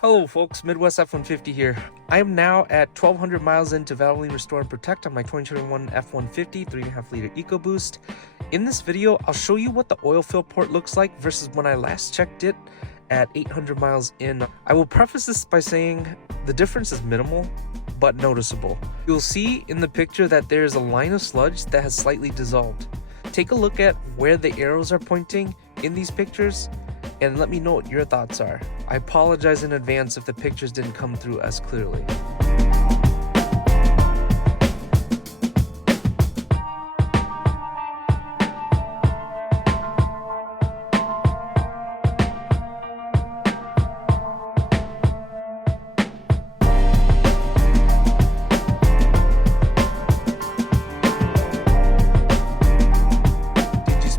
Hello folks, Midwest F-150 here. I am now at 1,200 miles into Valvoline Restore Protect on my 2021 F-150 3.5 liter EcoBoost. In this video, I'll show you what the oil fill port looks like versus when I last checked it at 800 miles in. I will preface this by saying the difference is minimal, but noticeable. You'll see in the picture that there is a line of sludge that has slightly dissolved. Take a look at where the arrows are pointing in these pictures and let me know what your thoughts are. I apologize in advance if the pictures didn't come through as clearly.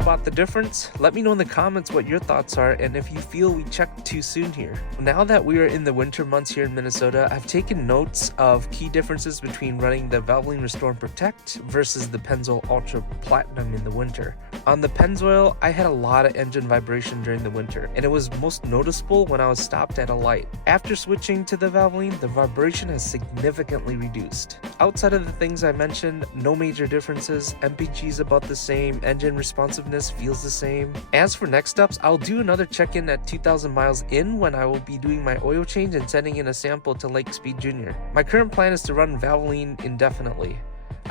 Spot the difference? Let me know in the comments what your thoughts are and if you feel we checked too soon here. Now that we are in the winter months here in Minnesota, I've taken notes of key differences between running the Valvoline Restore Protect versus the Pennzoil Ultra Platinum in the winter. On the Pennzoil, I had a lot of engine vibration during the winter, and it was most noticeable when I was stopped at a light. After switching to the Valvoline, the vibration has significantly reduced. Outside of the things I mentioned, no major differences. MPG is about the same, engine responsiveness feels the same. As for next steps, I'll do another check-in at 2,000 miles in when I will be doing my oil change and sending in a sample to Lake Speed Jr. My current plan is to run Valvoline indefinitely.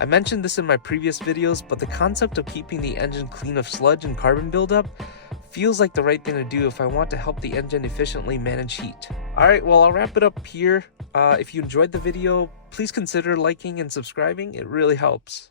I mentioned this in my previous videos, but the concept of keeping the engine clean of sludge and carbon buildup feels like the right thing to do if I want to help the engine efficiently manage heat. Alright, well I'll wrap it up here. If you enjoyed the video, please consider liking and subscribing, it really helps.